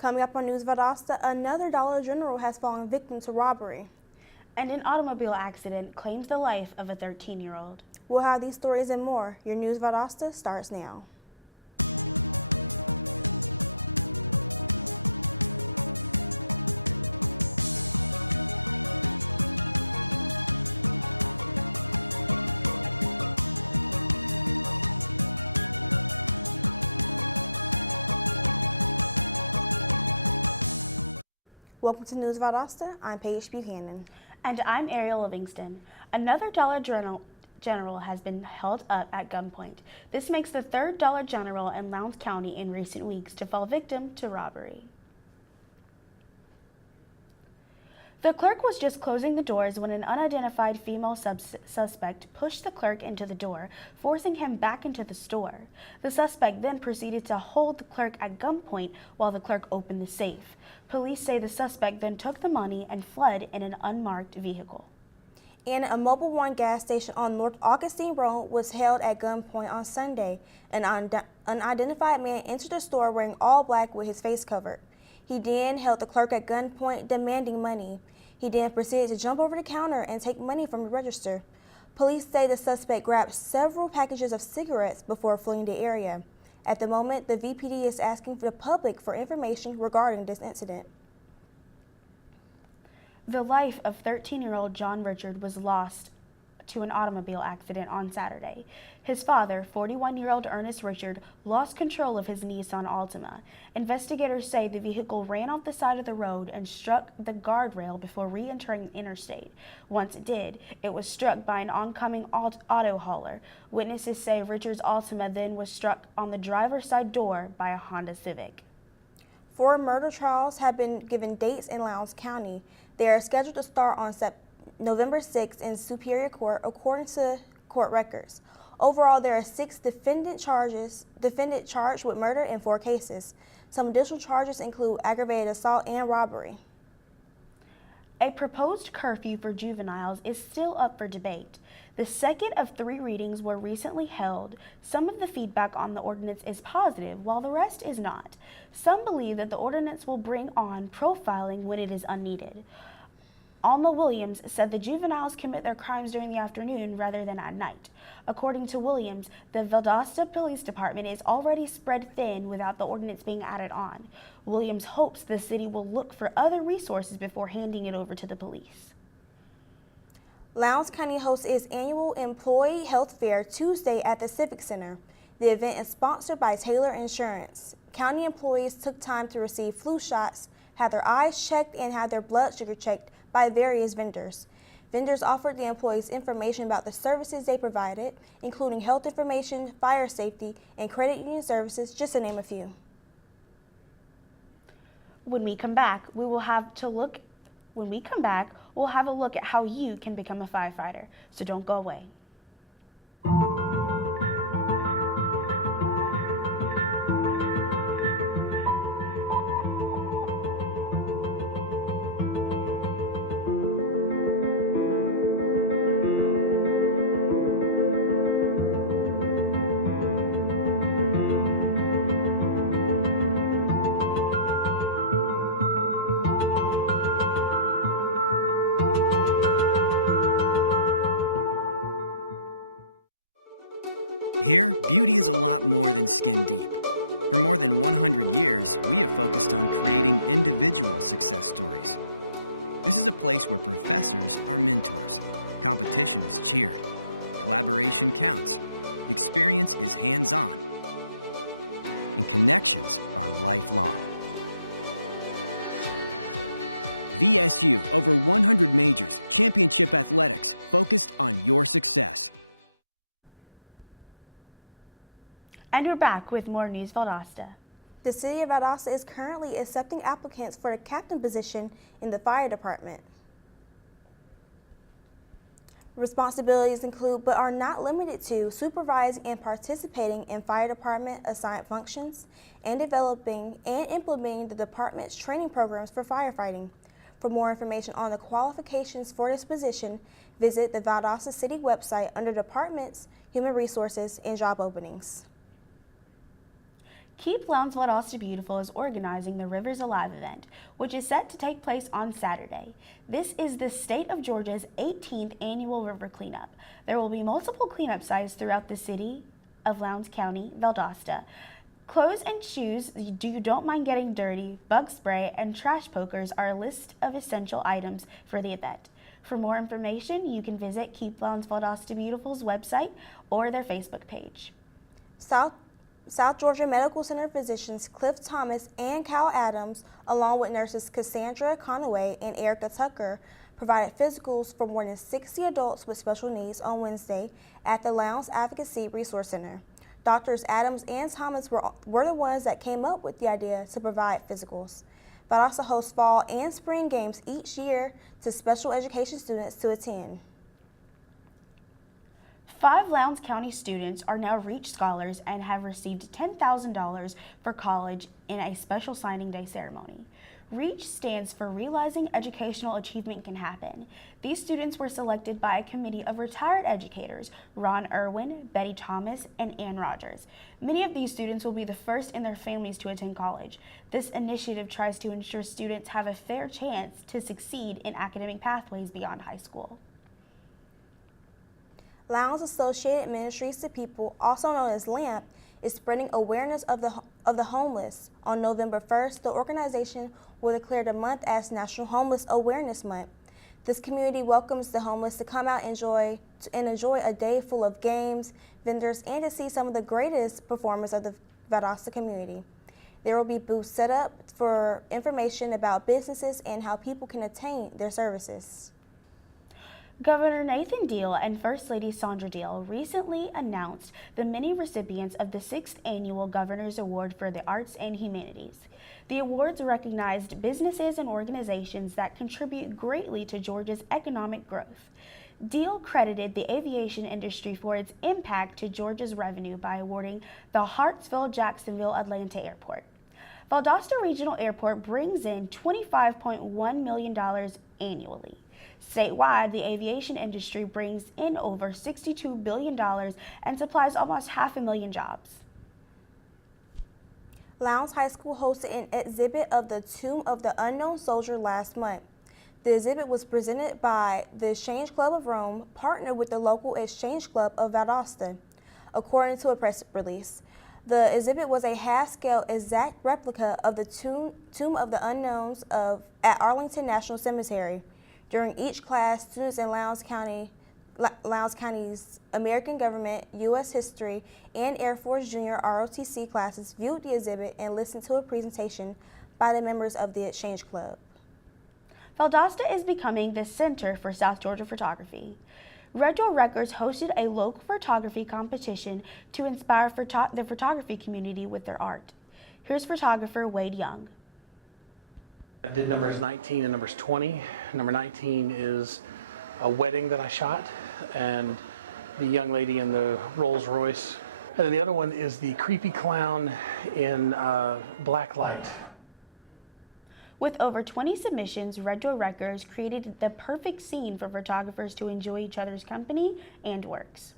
Coming up on News Valdosta, another Dollar General has fallen victim to robbery. And an automobile accident claims the life of a 13-year-old. We'll have these stories and more. Your News Valdosta starts now. Welcome to News Valdosta. I'm Paige Buchanan. And I'm Ariel Livingston. Another Dollar General has been held up at gunpoint. This makes the third Dollar General in Lowndes County in recent weeks to fall victim to robbery. The clerk was just closing the doors when an unidentified female suspect pushed the clerk into the door, forcing him back into the store. The suspect then proceeded to hold the clerk at gunpoint while the clerk opened the safe. Police say the suspect then took the money and fled in an unmarked vehicle. And a Mobile One gas station on North Augustine Road was held at gunpoint on Sunday. An unidentified man entered the store wearing all black with his face covered. He then held the clerk at gunpoint, demanding money. He then proceeded to jump over the counter and take money from the register. Police say the suspect grabbed several packages of cigarettes before fleeing the area. At the moment, the VPD is asking for the public for information regarding this incident. The life of 13-year-old John Richard was lost to an automobile accident on Saturday. His father, 41-year-old Ernest Richard, lost control of his Nissan Altima. Investigators say the vehicle ran off the side of the road and struck the guardrail before re-entering the interstate. Once it did, it was struck by an oncoming auto hauler. Witnesses say Richard's Altima then was struck on the driver's side door by a Honda Civic. 4 murder trials have been given dates in Lowndes County. They are scheduled to start on November 6th in Superior Court, according to court records. Overall, there are 6 defendants charged with murder in 4 cases. Some additional charges include aggravated assault and robbery. A proposed curfew for juveniles is still up for debate. The second of 3 readings were recently held. Some of the feedback on the ordinance is positive, while the rest is not. Some believe that the ordinance will bring on profiling when it is unneeded. Alma Williams said the juveniles commit their crimes during the afternoon rather than at night. According to Williams, the Valdosta Police Department is already spread thin without the ordinance being added on. Williams hopes the city will look for other resources before handing it over to the police. Lowndes County hosts its annual Employee Health Fair Tuesday at the Civic Center. The event is sponsored by Taylor Insurance. County employees took time to receive flu shots, had their eyes checked, and had their blood sugar checked by various vendors. Vendors offered the employees information about the services they provided, including health information, fire safety, and credit union services, just to name a few. When we come back, we'll have a look at how you can become a firefighter. So don't go away. Here, beauty is a lot more than skin deep. For more than 100 years, we have focused on creating individual success stories. This is a place where professors are mentors, competition is cheered, collaboration counts, experience is hands-on, and connections are lifelong. VSU, over 100 majors, championship athletics, focused on your success. And we're back with more News Valdosta. The City of Valdosta is currently accepting applicants for the captain position in the fire department. Responsibilities include, but are not limited to, supervising and participating in fire department assigned functions and developing and implementing the department's training programs for firefighting. For more information on the qualifications for this position, visit the Valdosta City website under Departments, Human Resources, and Job Openings. Keep Lowndes Valdosta Beautiful is organizing the Rivers Alive event, which is set to take place on Saturday. This is the state of Georgia's 18th annual river cleanup. There will be multiple cleanup sites throughout the city of Lowndes County, Valdosta. Clothes and shoes you don't mind getting dirty, bug spray, and trash pokers are a list of essential items for the event. For more information, you can visit Keep Lowndes Valdosta Beautiful's website or their Facebook page. South Georgia Medical Center physicians Cliff Thomas and Kyle Adams, along with nurses Cassandra Conaway and Erica Tucker, provided physicals for more than 60 adults with special needs on Wednesday at the Lowndes Advocacy Resource Center. Doctors Adams and Thomas were the ones that came up with the idea to provide physicals. Valdosta hosts fall and spring games each year to special education students to attend. 5 Lowndes County students are now Reach Scholars and have received $10,000 for college in a special signing day ceremony. REACH stands for Realizing Educational Achievement Can Happen. These students were selected by a committee of retired educators, Ron Irwin, Betty Thomas, and Ann Rogers. Many of these students will be the first in their families to attend college. This initiative tries to ensure students have a fair chance to succeed in academic pathways beyond high school. Lowndes Associated Ministries to People, also known as LAMP, is spreading awareness of the homeless. On November 1st, the organization will declare the month as National Homeless Awareness Month. This community welcomes the homeless to come out and enjoy a day full of games, vendors, and to see some of the greatest performers of the Valdosta community. There will be booths set up for information about businesses and how people can attain their services. Governor Nathan Deal and First Lady Sandra Deal recently announced the many recipients of the 6th Annual Governor's Award for the Arts and Humanities. The awards recognized businesses and organizations that contribute greatly to Georgia's economic growth. Deal credited the aviation industry for its impact to Georgia's revenue by awarding the Hartsville-Jacksonville-Atlanta Airport. Valdosta Regional Airport brings in $25.1 million annually. Statewide, the aviation industry brings in over $62 billion and supplies almost 500,000 jobs. Lowndes High School hosted an exhibit of the Tomb of the Unknown Soldier last month. The exhibit was presented by the Exchange Club of Rome, partnered with the local Exchange Club of Valdosta. According to a press release, the exhibit was a half-scale exact replica of the Tomb of the Unknowns at Arlington National Cemetery. During each class, students in Lowndes County's American Government, U.S. History, and Air Force Junior ROTC classes viewed the exhibit and listened to a presentation by the members of the Exchange Club. Valdosta is becoming the center for South Georgia photography. Red Door Records hosted a local photography competition to inspire the photography community with their art. Here's photographer Wade Young. I did numbers 19 and numbers 20. Number 19 is a wedding that I shot, and the young lady in the Rolls Royce. And then the other one is the creepy clown in black light. With over 20 submissions, Red Door Records created the perfect scene for photographers to enjoy each other's company and works.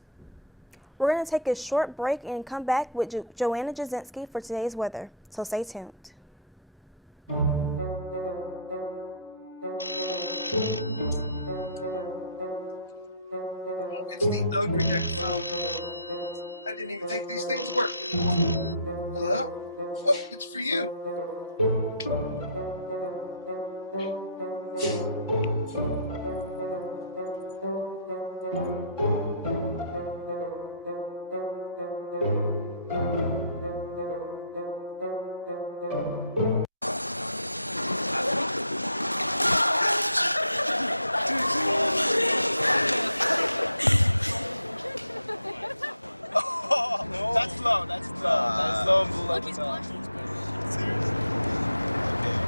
We're going to take a short break and come back with Joanna Jasinski for today's weather, so stay tuned. It's the Ogre Deck phone. I didn't even think these things worked. Hello? Oh, it's for you. That's low and below the top. Seriously. Okay.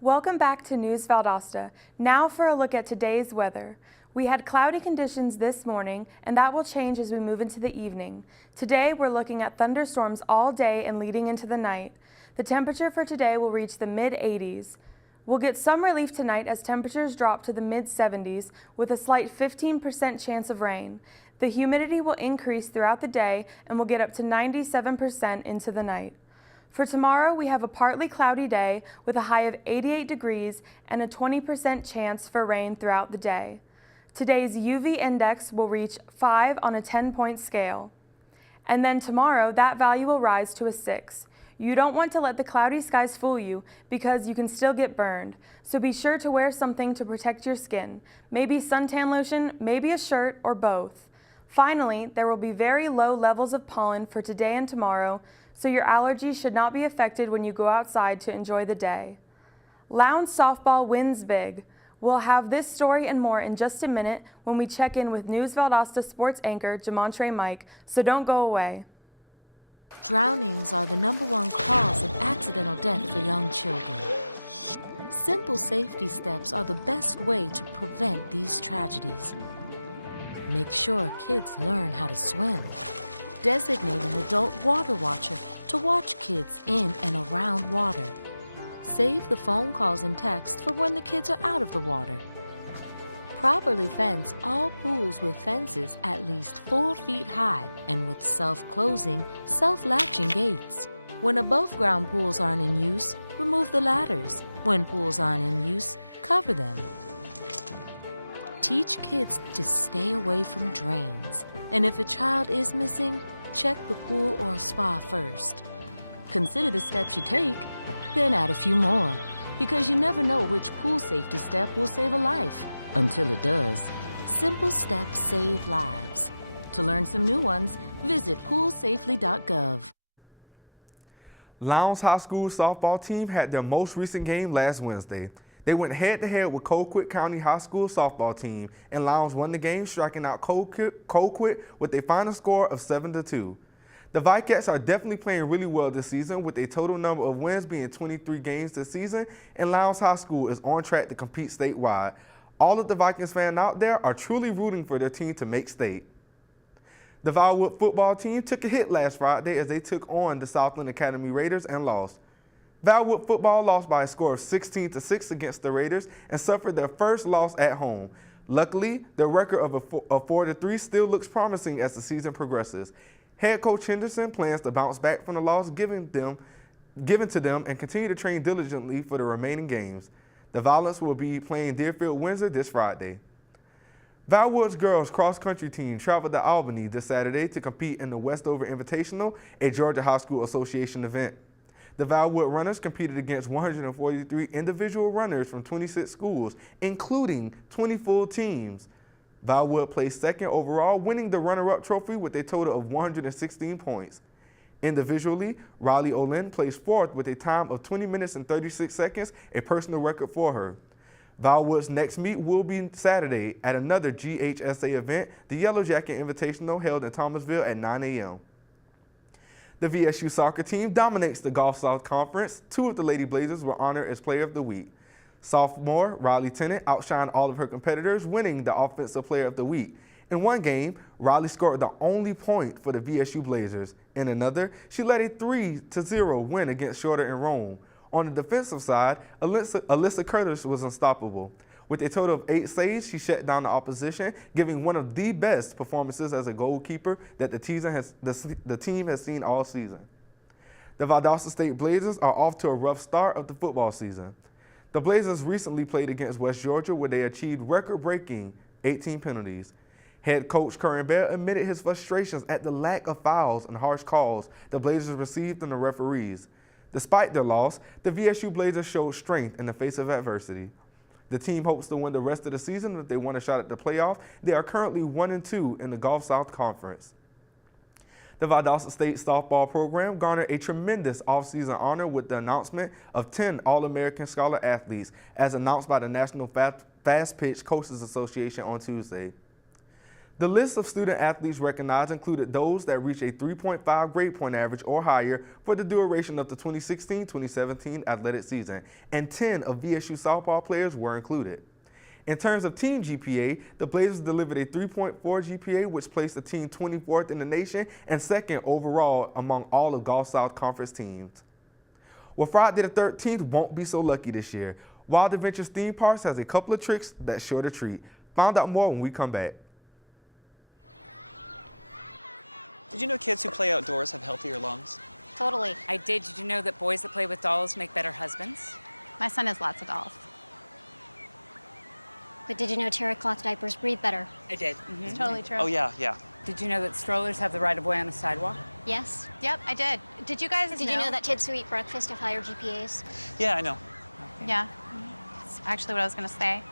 Welcome back to News Valdosta. Now for a look at today's weather. We had cloudy conditions this morning, and that will change as we move into the evening. Today, we're looking at thunderstorms all day and leading into the night. The temperature for today will reach the mid-80s. We'll get some relief tonight as temperatures drop to the mid-70s with a slight 15% chance of rain. The humidity will increase throughout the day and will get up to 97% into the night. For tomorrow, we have a partly cloudy day with a high of 88 degrees and a 20% chance for rain throughout the day. Today's UV index will reach 5 on a 10-point scale. And then tomorrow, that value will rise to a 6. You don't want to let the cloudy skies fool you because you can still get burned. So be sure to wear something to protect your skin. Maybe suntan lotion, maybe a shirt, or both. Finally, there will be very low levels of pollen for today and tomorrow, so your allergies should not be affected when you go outside to enjoy the day. Lowndes softball wins big. We'll have this story and more in just a minute when we check in with News Valdosta sports anchor Jamontre Mike, so don't go away. Drownings are the #1 cause of accidental death for young children. Simple safety steps are the best way to prevent these tragedies. Make sure kids learn how to swim. Designate an adult water watcher to watch kids in and around water. Save the phone calls and texts for when the kids are out of the water. Properly fence all pools with fences at least 4 feet high and with self-closing, self-latching gates. When above-ground pools aren't in use, remove the ladders. When pools aren't in use, cover them. Teach kids to stay away from drains. And if a child is missing, check the pool or spa first. Consider the steps you take, then add a few more, because you never know which pool safety step will save a life, until it does. Simple steps save lives. To learn some new ones, visit poolsafely.gov. Lowndes High School softball team had their most recent game last Wednesday. They went head-to-head with Colquitt County High School softball team, and Lowndes won the game, striking out Colquitt with a final score of 7-2. The Vikings are definitely playing really well this season, with a total number of wins being 23 games this season, and Lowndes High School is on track to compete statewide. All of the Vikings fans out there are truly rooting for their team to make state. The Valwood football team took a hit last Friday as they took on the Southland Academy Raiders and lost. Valwood football lost by a score of 16-6 against the Raiders and suffered their first loss at home. Luckily, their record of 4-3 still looks promising as the season progresses. Head coach Henderson plans to bounce back from the loss given to them and continue to train diligently for the remaining games. The Violets will be playing Deerfield Windsor this Friday. Valwood's girls cross-country team traveled to Albany this Saturday to compete in the Westover Invitational, a Georgia High School Association event. The Valwood runners competed against 143 individual runners from 26 schools, including 20 full teams. Valwood placed second overall, winning the runner-up trophy with a total of 116 points. Individually, Riley Olin placed fourth with a time of 20 minutes and 36 seconds, a personal record for her. Valwood's next meet will be Saturday at another GHSA event, the Yellow Jacket Invitational, held in Thomasville at 9 a.m. The VSU soccer team dominates the Gulf South Conference. 2 of the Lady Blazers were honored as Player of the Week. Sophomore Riley Tennant outshined all of her competitors, winning the Offensive Player of the Week. In one game, Riley scored the only point for the VSU Blazers. In another, she led a 3-0 win against Shorter and Rome. On the defensive side, Alyssa Curtis was unstoppable. With a total of 8 saves, she shut down the opposition, giving one of the best performances as a goalkeeper that the team has seen all season. The Valdosta State Blazers are off to a rough start of the football season. The Blazers recently played against West Georgia, where they achieved record-breaking 18 penalties. Head coach Curran Bear admitted his frustrations at the lack of fouls and harsh calls the Blazers received from the referees. Despite their loss, the VSU Blazers showed strength in the face of adversity. The team hopes to win the rest of the season if they want a shot at the playoff. They are currently 1-2 in the Gulf South Conference. The Valdosta State softball program garnered a tremendous offseason honor with the announcement of 10 All-American Scholar athletes, as announced by the National Fast Pitch Coaches Association on Tuesday. The list of student athletes recognized included those that reached a 3.5 grade point average or higher for the duration of the 2016-2017 athletic season, and 10 of VSU softball players were included. In terms of team GPA, the Blazers delivered a 3.4 GPA, which placed the team 24th in the nation and second overall among all of Gulf South Conference teams. Well, Friday the 13th won't be so lucky this year. Wild Adventures Theme Parks has a couple of tricks that's sure to treat. Find out more when we come back. Did you know kids who play outdoors have healthier lungs? Totally. I did. Did you know that boys that play with dolls make better husbands? My son has lots of dolls. But did you know terry cloth diapers breathe better? I did. It's totally true. Oh, yeah. Did you know that strollers have the right of way on a sidewalk? Yes. Yep, I did. Did you guys Did you know that kids who eat breakfast have higher GPAs? Yeah, I know. Yeah. That's actually what I was going to say.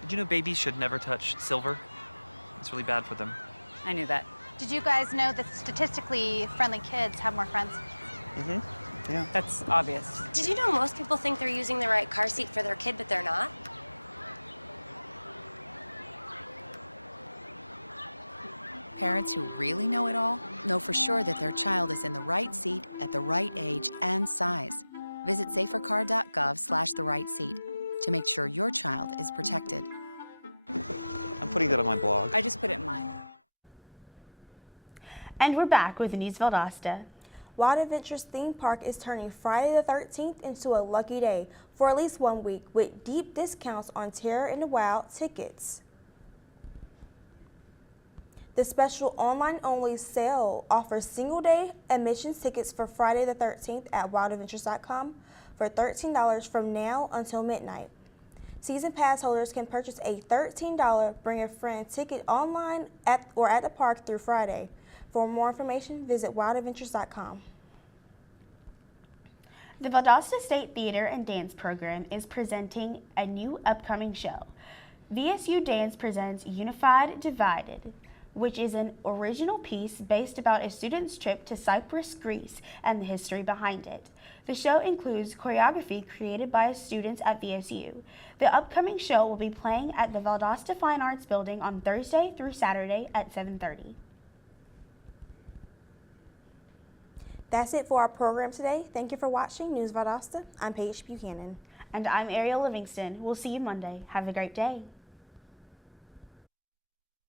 Did you know babies should never touch silver? It's really bad for them. I knew that. Did you guys know that statistically friendly kids have more friends? Yeah. That's obvious. Did you know most people think they're using the right car seat for their kid, but they're not? Parents who really know it all know for sure that their child is in the right seat at the right age and size. Visit safercar.gov/the right seat to make sure your child is protected. I'm putting that on my blog. I just put it in mine. And we're back with News Valdosta. Wild Adventures Theme Park is turning Friday the 13th into a lucky day for at least 1 week with deep discounts on Terror in the Wild tickets. The special online-only sale offers single-day admissions tickets for Friday the 13th at wildadventures.com for $13 from now until midnight. Season pass holders can purchase a $13 Bring a Friend ticket online or at the park through Friday. For more information, visit wildadventures.com. The Valdosta State Theater and Dance Program is presenting a new upcoming show. VSU Dance presents Unified Divided, which is an original piece based about a student's trip to Cyprus, Greece, and the history behind it. The show includes choreography created by students at VSU. The upcoming show will be playing at the Valdosta Fine Arts Building on Thursday through Saturday at 7:30. That's it for our program today. Thank you for watching News Valdosta. I'm Paige Buchanan. And I'm Ariel Livingston. We'll see you Monday. Have a great day.